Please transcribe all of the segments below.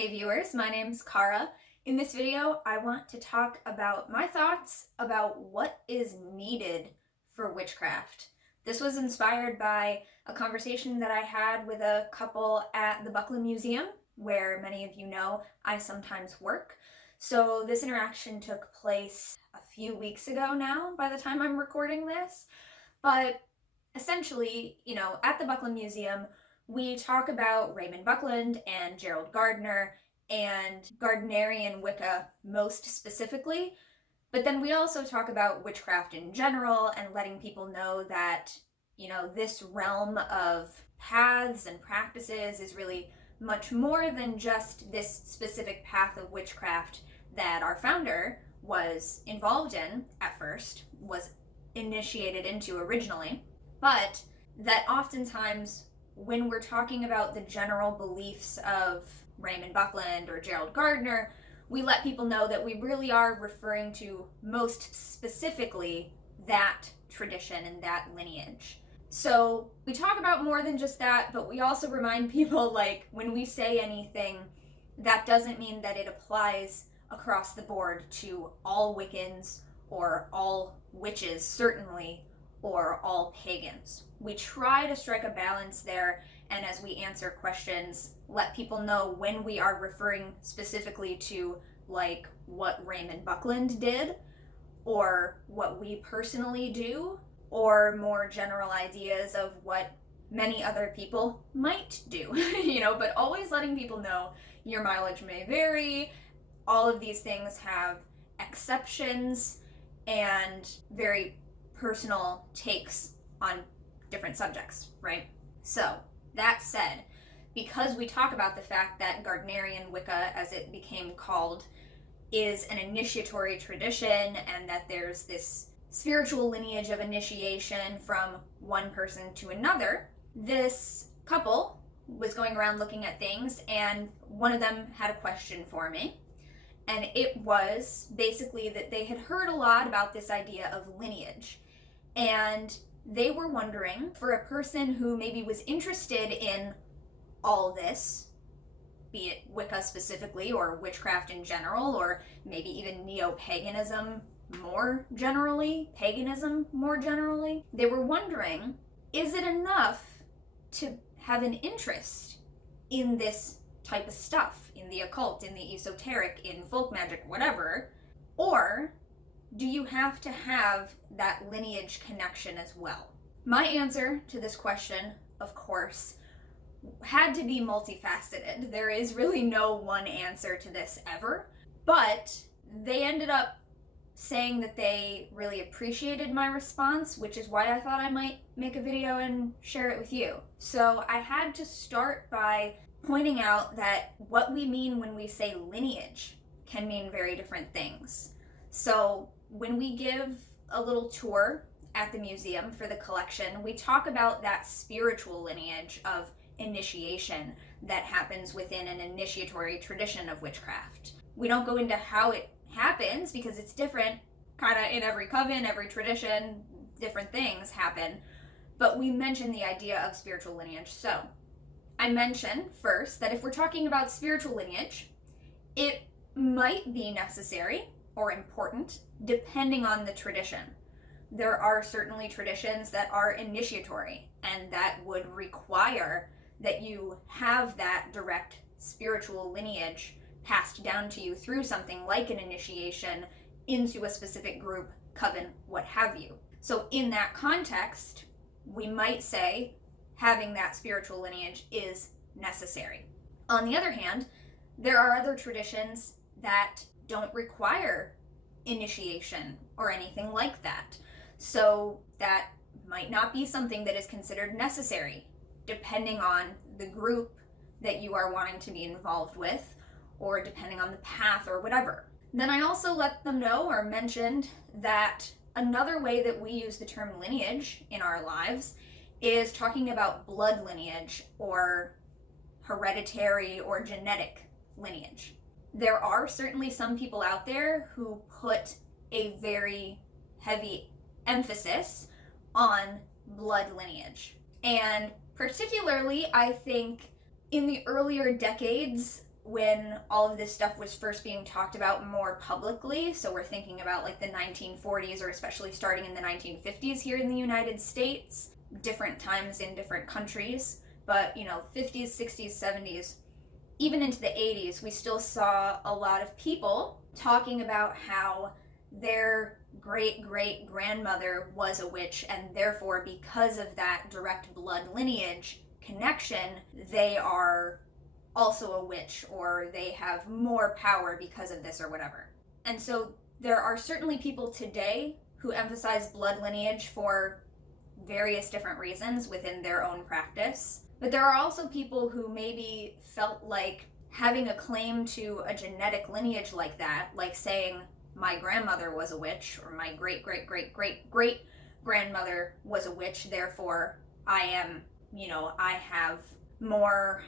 Hey viewers, my name's Cara. In this video, I want to talk about my thoughts about what is needed for witchcraft. This was inspired by a conversation that I had with a couple at the Buckland Museum, where many of you know I sometimes work. So this interaction took place a few weeks ago now, by the time I'm recording this. But essentially, at the Buckland Museum, we talk about Raymond Buckland and Gerald Gardner and Gardnerian Wicca most specifically, but then we also talk about witchcraft in general and letting people know that, this realm of paths and practices is really much more than just this specific path of witchcraft that our founder was involved in at first, was initiated into originally, but that oftentimes when we're talking about the general beliefs of Raymond Buckland or Gerald Gardner, we let people know that we really are referring to most specifically that tradition and that lineage. So we talk about more than just that, but we also remind people, like, when we say anything, that doesn't mean that it applies across the board to all Wiccans or all witches, certainly, or all pagans. We try to strike a balance there, and as we answer questions, let people know when we are referring specifically to, like, what Raymond Buckland did, or what we personally do, or more general ideas of what many other people might do, but always letting people know your mileage may vary. All of these things have exceptions and very personal takes on different subjects, right? So, that said, because we talk about the fact that Gardnerian Wicca, as it became called, is an initiatory tradition and that there's this spiritual lineage of initiation from one person to another, this couple was going around looking at things, and one of them had a question for me. And it was basically that they had heard a lot about this idea of lineage. And they were wondering, for a person who maybe was interested in all this, be it Wicca specifically, or witchcraft in general, or maybe even Neo-Paganism more generally, paganism more generally, they were wondering, is it enough to have an interest in this type of stuff, in the occult, in the esoteric, in folk magic, whatever, or do you have to have that lineage connection as well? My answer to this question, of course, had to be multifaceted. There is really no one answer to this ever, but they ended up saying that they really appreciated my response, which is why I thought I might make a video and share it with you. So I had to start by pointing out that what we mean when we say lineage can mean very different things. So when we give a little tour at the museum for the collection, we talk about that spiritual lineage of initiation that happens within an initiatory tradition of witchcraft. We don't go into how it happens because it's different, kind of in every coven, every tradition, different things happen, but we mention the idea of spiritual lineage. So I mention first that if we're talking about spiritual lineage, it might be necessary or important depending on the tradition. There are certainly traditions that are initiatory and that would require that you have that direct spiritual lineage passed down to you through something like an initiation into a specific group, coven, what have you. So in that context, we might say having that spiritual lineage is necessary. On the other hand, there are other traditions that don't require initiation or anything like that. So that might not be something that is considered necessary, depending on the group that you are wanting to be involved with, or depending on the path or whatever. Then I also let them know or mentioned that another way that we use the term lineage in our lives is talking about blood lineage or hereditary or genetic lineage. There are certainly some people out there who put a very heavy emphasis on blood lineage. And particularly, I think in the earlier decades when all of this stuff was first being talked about more publicly. So we're thinking about like the 1940s, or especially starting in the 1950s here in the United States, different times in different countries. But, 50s, 60s, 70s, even into the 80s, we still saw a lot of people talking about how their great-great-grandmother was a witch, and therefore, because of that direct blood lineage connection, they are also a witch, or they have more power because of this, or whatever. And so there are certainly people today who emphasize blood lineage for various different reasons within their own practice. But there are also people who maybe felt like having a claim to a genetic lineage like that, like saying, my grandmother was a witch, or my great-great-great-great-grandmother was a witch, therefore I am, I have more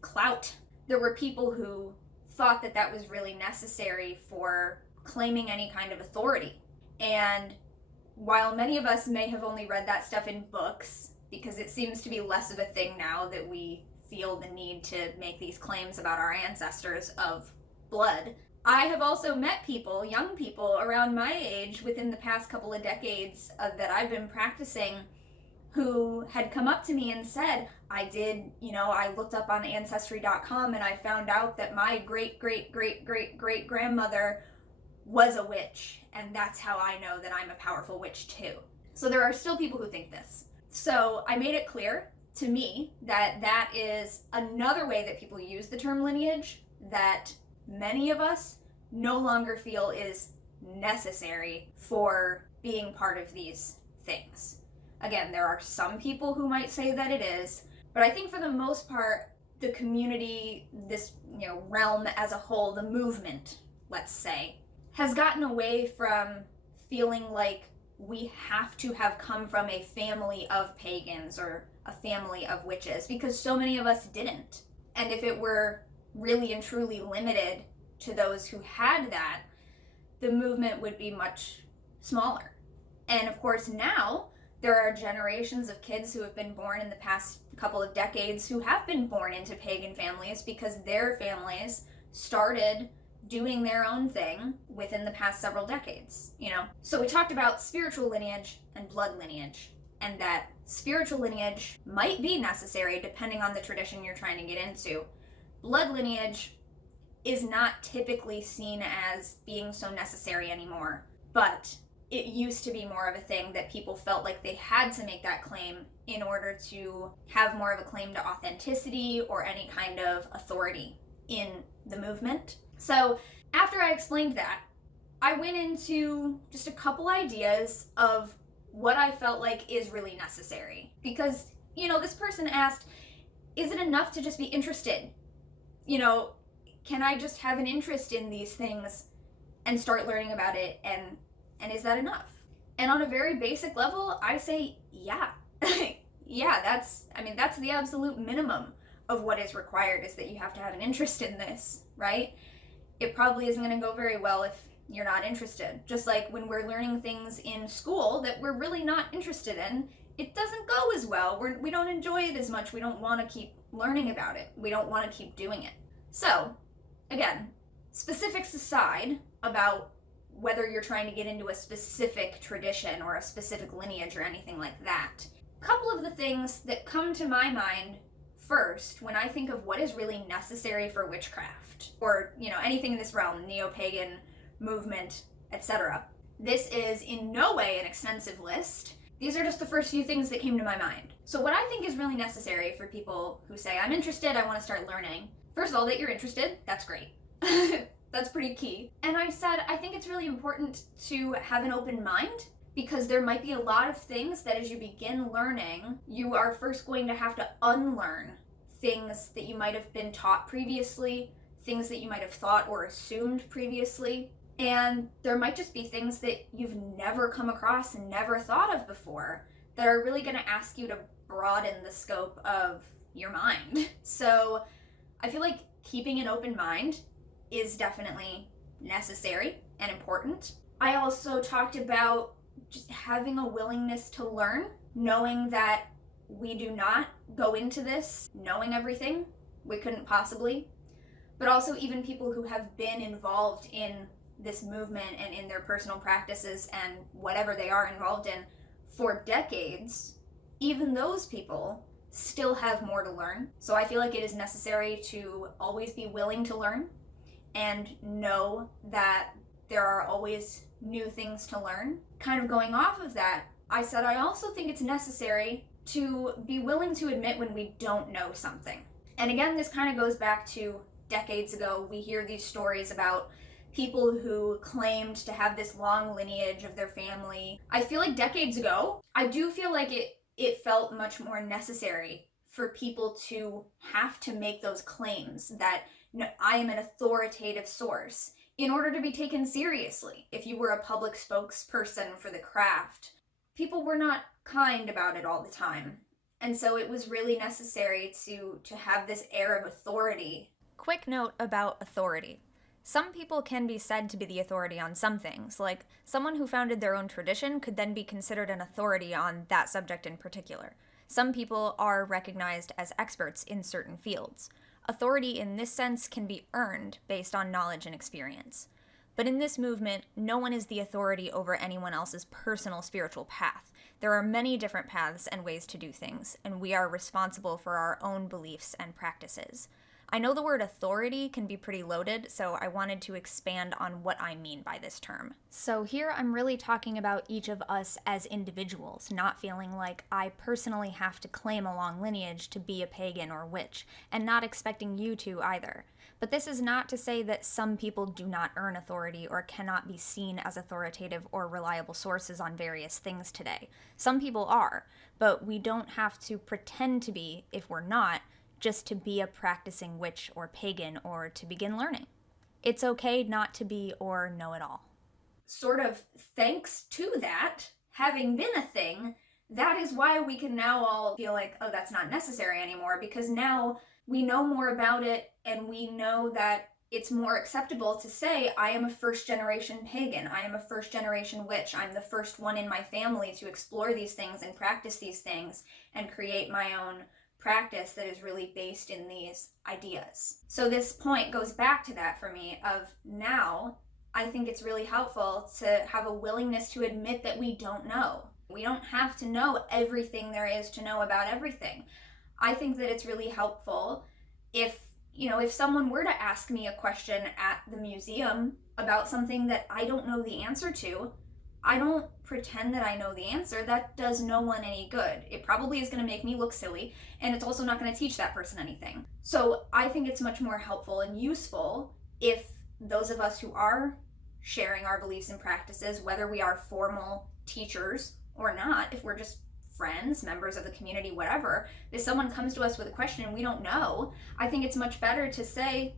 clout. There were people who thought that that was really necessary for claiming any kind of authority. And while many of us may have only read that stuff in books, because it seems to be less of a thing now that we feel the need to make these claims about our ancestors of blood, I have also met people, young people around my age within the past couple of decades that I've been practicing, who had come up to me and said, I looked up on Ancestry.com and I found out that my great-great-great-great-great-grandmother was a witch, and that's how I know that I'm a powerful witch too. So there are still people who think this. So I made it clear to me that that is another way that people use the term lineage that many of us no longer feel is necessary for being part of these things. Again, there are some people who might say that it is, but I think for the most part, the community, this realm as a whole, the movement, let's say, has gotten away from feeling like we have to have come from a family of pagans or a family of witches, because so many of us didn't. And if it were really and truly limited to those who had that, the movement would be much smaller. And of course now, there are generations of kids who have been born in the past couple of decades who have been born into pagan families because their families started doing their own thing within the past several decades, So we talked about spiritual lineage and blood lineage, and that spiritual lineage might be necessary depending on the tradition you're trying to get into. Blood lineage is not typically seen as being so necessary anymore, but it used to be more of a thing that people felt like they had to make that claim in order to have more of a claim to authenticity or any kind of authority in the movement. So after I explained that, I went into just a couple ideas of what I felt like is really necessary. Because, this person asked, is it enough to just be interested? Can I just have an interest in these things and start learning about it, and is that enough? And on a very basic level, I say, yeah. Yeah, that's the absolute minimum of what is required, is that you have to have an interest in this, right? It probably isn't going to go very well if you're not interested. Just like when we're learning things in school that we're really not interested in, it doesn't go as well. We don't enjoy it as much. We don't want to keep learning about it. We don't want to keep doing it. So, again, specifics aside about whether you're trying to get into a specific tradition or a specific lineage or anything like that, a couple of the things that come to my mind first when I think of what is really necessary for witchcraft, or anything in this realm, neo-pagan movement, etc. This is in no way an extensive list. These are just the first few things that came to my mind. So what I think is really necessary for people who say, I'm interested, I want to start learning. First of all, that you're interested, that's great. That's pretty key. And I said, I think it's really important to have an open mind, because there might be a lot of things that as you begin learning, you are first going to have to unlearn things that you might have been taught previously, things that you might have thought or assumed previously. And there might just be things that you've never come across and never thought of before that are really going to ask you to broaden the scope of your mind. So I feel like keeping an open mind is definitely necessary and important. I also talked about just having a willingness to learn, knowing that we do not go into this knowing everything. We couldn't possibly. but also even people who have been involved in this movement and in their personal practices and whatever they are involved in for decades, even those people still have more to learn. So I feel like it is necessary to always be willing to learn and know that there are always new things to learn. Kind of going off of that, I said I also think it's necessary to be willing to admit when we don't know something. And again, this kind of goes back to decades ago. We hear these stories about people who claimed to have this long lineage of their family. I feel like decades ago, I do feel like it felt much more necessary for people to have to make those claims that I am an authoritative source in order to be taken seriously. If you were a public spokesperson for the craft, people were not kind about it all the time. And so it was really necessary to have this air of authority. Quick note about authority. Some people can be said to be the authority on some things, like someone who founded their own tradition could then be considered an authority on that subject in particular. Some people are recognized as experts in certain fields. Authority in this sense can be earned based on knowledge and experience. But in this movement, no one is the authority over anyone else's personal spiritual path. There are many different paths and ways to do things, and we are responsible for our own beliefs and practices. I know the word authority can be pretty loaded, so I wanted to expand on what I mean by this term. So here I'm really talking about each of us as individuals, not feeling like I personally have to claim a long lineage to be a pagan or witch, and not expecting you to either. But this is not to say that some people do not earn authority or cannot be seen as authoritative or reliable sources on various things today. Some people are, but we don't have to pretend to be if we're not, just to be a practicing witch or pagan or to begin learning. It's okay not to be or know it all. Sort of thanks to that, having been a thing, that is why we can now all feel like, oh, that's not necessary anymore, because now we know more about it and we know that it's more acceptable to say, I am a first-generation pagan, I am a first-generation witch, I'm the first one in my family to explore these things and practice these things and create my own practice that is really based in these ideas. So this point goes back to that for me of now, I think it's really helpful to have a willingness to admit that we don't know. We don't have to know everything there is to know about everything. I think that it's really helpful if someone were to ask me a question at the museum about something that I don't know the answer to, I don't pretend that I know the answer. That does no one any good. It probably is going to make me look silly, and it's also not going to teach that person anything. So I think it's much more helpful and useful if those of us who are sharing our beliefs and practices, whether we are formal teachers or not, if we're just friends, members of the community, whatever, if someone comes to us with a question and we don't know, I think it's much better to say,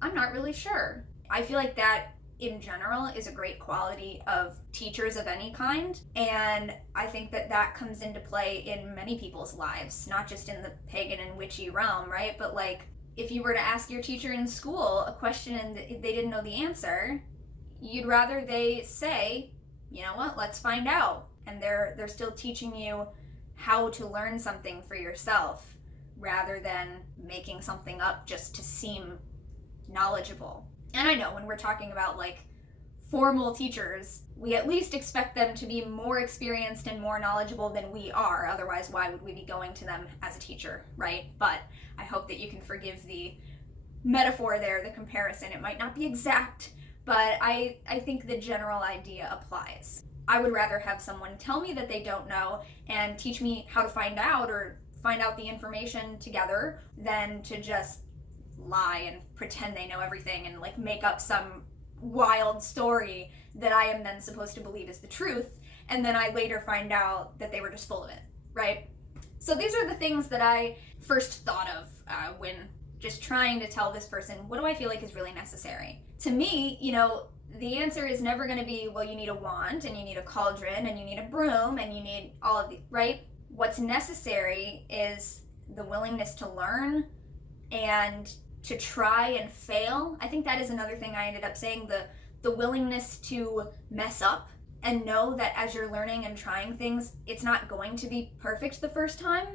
I'm not really sure. I feel like that in general is a great quality of teachers of any kind, and I think that comes into play in many people's lives, not just in the pagan and witchy realm, right? But like if you were to ask your teacher in school a question and they didn't know the answer, you'd rather they say, you know what, let's find out, and they're still teaching you how to learn something for yourself rather than making something up just to seem knowledgeable. And I know when we're talking about like formal teachers, we at least expect them to be more experienced and more knowledgeable than we are. Otherwise, why would we be going to them as a teacher, right? But I hope that you can forgive the metaphor there, the comparison. It might not be exact, but I think the general idea applies. I would rather have someone tell me that they don't know and teach me how to find out or find out the information together than to just lie and pretend they know everything and like make up some wild story that I am then supposed to believe is the truth, and then I later find out that they were just full of it, right? So these are the things that I first thought of when just trying to tell this person, what do I feel like is really necessary? To me, the answer is never going to be, well, you need a wand and you need a cauldron and you need a broom and you need all of these, right? What's necessary is the willingness to learn and to try and fail. I think that is another thing I ended up saying, the willingness to mess up and know that as you're learning and trying things, it's not going to be perfect the first time.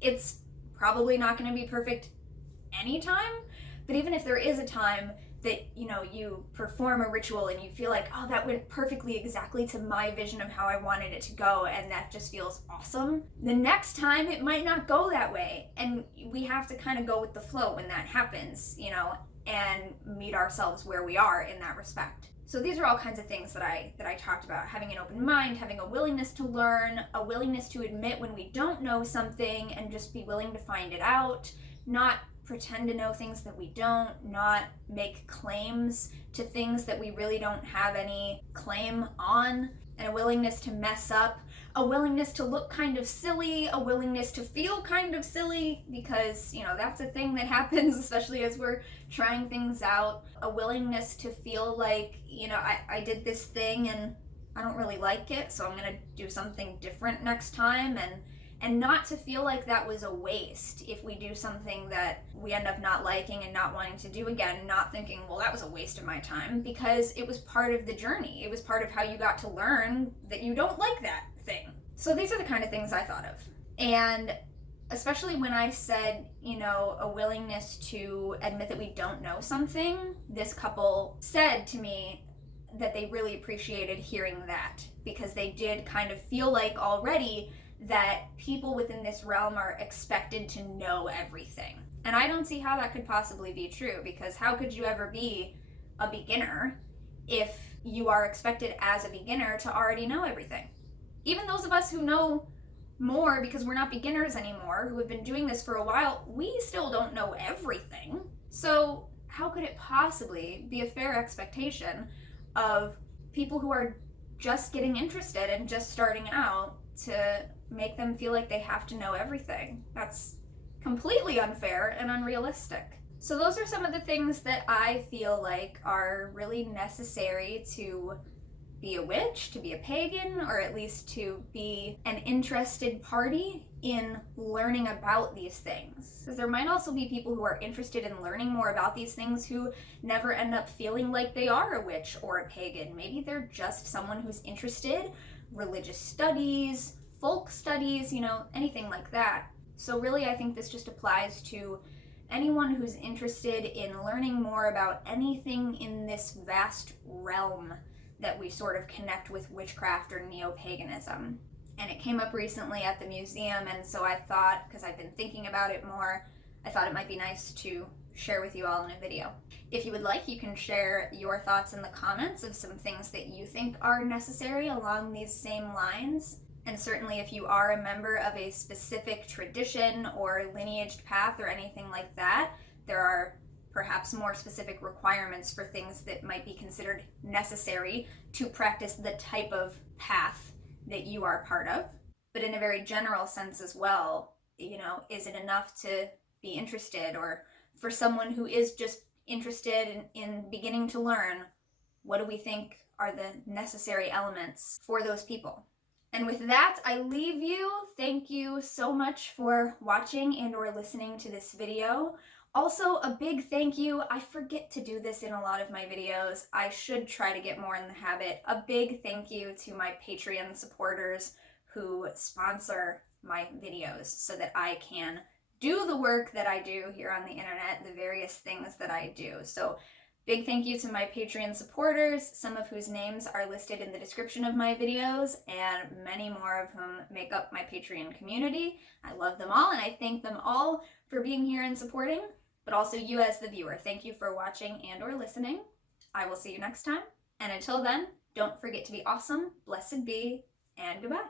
It's probably not going to be perfect anytime, But even if there is a time that, you perform a ritual and you feel like, oh, that went perfectly exactly to my vision of how I wanted it to go, and that just feels awesome, the next time it might not go that way. And we have to kind of go with the flow when that happens, and meet ourselves where we are in that respect. So these are all kinds of things that I talked about: having an open mind, having a willingness to learn, a willingness to admit when we don't know something and just be willing to find it out, not pretend to know things that we don't, not make claims to things that we really don't have any claim on, and a willingness to mess up, a willingness to look kind of silly, a willingness to feel kind of silly, because, that's a thing that happens, especially as we're trying things out, a willingness to feel like, I did this thing and I don't really like it, so I'm gonna do something different next time, and not to feel like that was a waste if we do something that we end up not liking and not wanting to do again, not thinking, well, that was a waste of my time, because it was part of the journey. It was part of how you got to learn that you don't like that thing. So these are the kind of things I thought of. And especially when I said, a willingness to admit that we don't know something, this couple said to me that they really appreciated hearing that, because they did kind of feel like already that people within this realm are expected to know everything. And I don't see how that could possibly be true, because how could you ever be a beginner if you are expected as a beginner to already know everything? Even those of us who know more because we're not beginners anymore, who have been doing this for a while, we still don't know everything. So how could it possibly be a fair expectation of people who are just getting interested and just starting out to make them feel like they have to know everything? That's completely unfair and unrealistic. So those are some of the things that I feel like are really necessary to be a witch, to be a pagan, or at least to be an interested party in learning about these things. Because there might also be people who are interested in learning more about these things who never end up feeling like they are a witch or a pagan. Maybe they're just someone who's interested, religious studies, folk studies, anything like that. So really, I think this just applies to anyone who's interested in learning more about anything in this vast realm that we sort of connect with witchcraft or neo-paganism. And it came up recently at the museum, and so I thought, because I've been thinking about it more, I thought it might be nice to share with you all in a video. If you would like, you can share your thoughts in the comments of some things that you think are necessary along these same lines. And certainly if you are a member of a specific tradition or lineaged path or anything like that, there are perhaps more specific requirements for things that might be considered necessary to practice the type of path that you are part of. But in a very general sense as well, is it enough to be interested? Or for someone who is just interested in beginning to learn, what do we think are the necessary elements for those people? And with that, I leave you. Thank you so much for watching and or listening to this video. Also, a big thank you. I forget to do this in a lot of my videos. I should try to get more in the habit. A big thank you to my Patreon supporters who sponsor my videos so that I can do the work that I do here on the internet, the various things that I do. So big thank you to my Patreon supporters, some of whose names are listed in the description of my videos, and many more of whom make up my Patreon community. I love them all, and I thank them all for being here and supporting. But also you as the viewer, thank you for watching and or listening. I will see you next time. And until then, don't forget to be awesome, blessed be, and goodbye.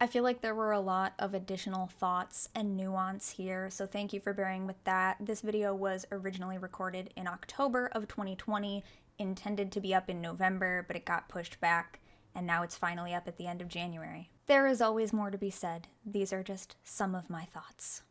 I feel like there were a lot of additional thoughts and nuance here, so thank you for bearing with that. This video was originally recorded in October of 2020, intended to be up in November, but it got pushed back, and now it's finally up at the end of January. There is always more to be said. These are just some of my thoughts.